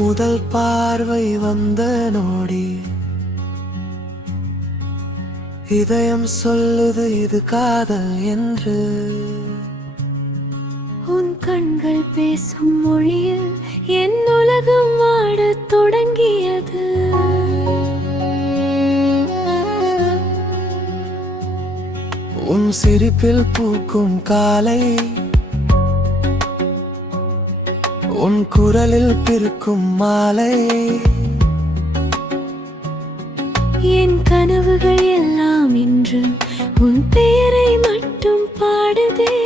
முதல் பார்வை வந்த நோடி இதயம் சொல்லுது இது காதல் என்று. உன் கண்கள் பேசும் மொழியில் என் உலகம் ஆடத் தொடங்கியது. உன் சிரிப்பில் பூக்கும் காலை, உன் குரலில் பிறக்கும் மாலை, என் கனவுகள் எல்லாம் இன்று உன் பெயரை மட்டும் பாடுதே.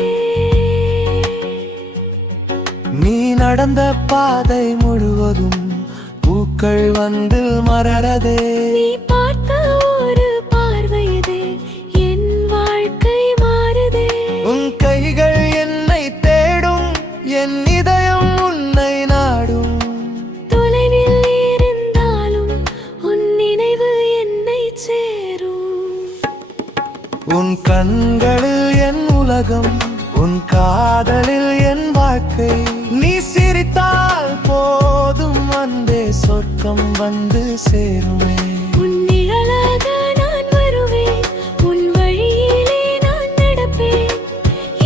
நீ நடந்த பாதை முழுவதும் பூக்கள் வந்து மலரதே. நீ பார்த்த ஒரு பார்வையதே என் வாழ்க்கை மாறுதே. உன் கைகள் என்னை தேடும், என் இதயம் உன்னை நாடும். தொலைவில் இருந்தாலும் உன் நினைவு என்னை சேரும். உன் கண்களில் என் உலகம், உன் காதலில் என் வாழ்க்கை. நீ சிரித்தால் போதும் அன்பே சொர்க்கம் வந்து சேருமே. உன் நிழலாக நான் வருவேன், உன் வழியிலே நான் நடப்பேன்.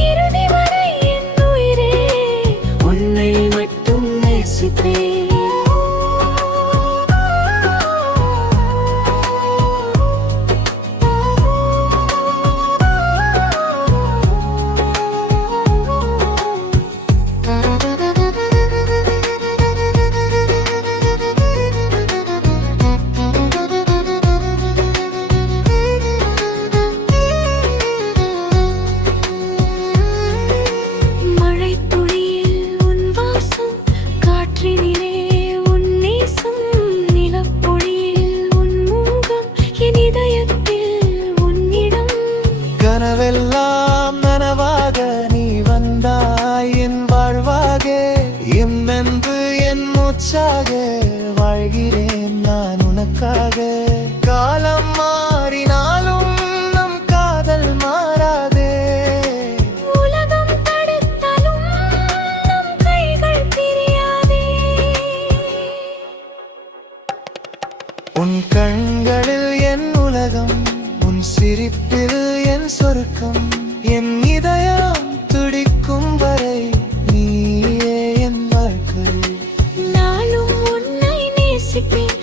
இறுதி வரை என் உயிரே உன்னை மட்டும் நேசிப்பேன். கனவெல்லாம் நனவாக நீ வந்தாய் என் வாழ்வாக. எம்மென்று என் மூச்சாக வாழ்கிறேன் நான் உனக்காக. காலம் மாறினாலும் நம் காதல் மாறாதே. உலகம் தடுத்தாலும் நம் கைகள் பிரியாதே. உன் கண்களில் என் உலகம், உன் சிரிப்பில் என் சொர்க்கம். என் இதயம் துடிக்கும் வரை நீயே என் வாழ்க்கை. நாளும் உன்னை நேசிப்பேன்.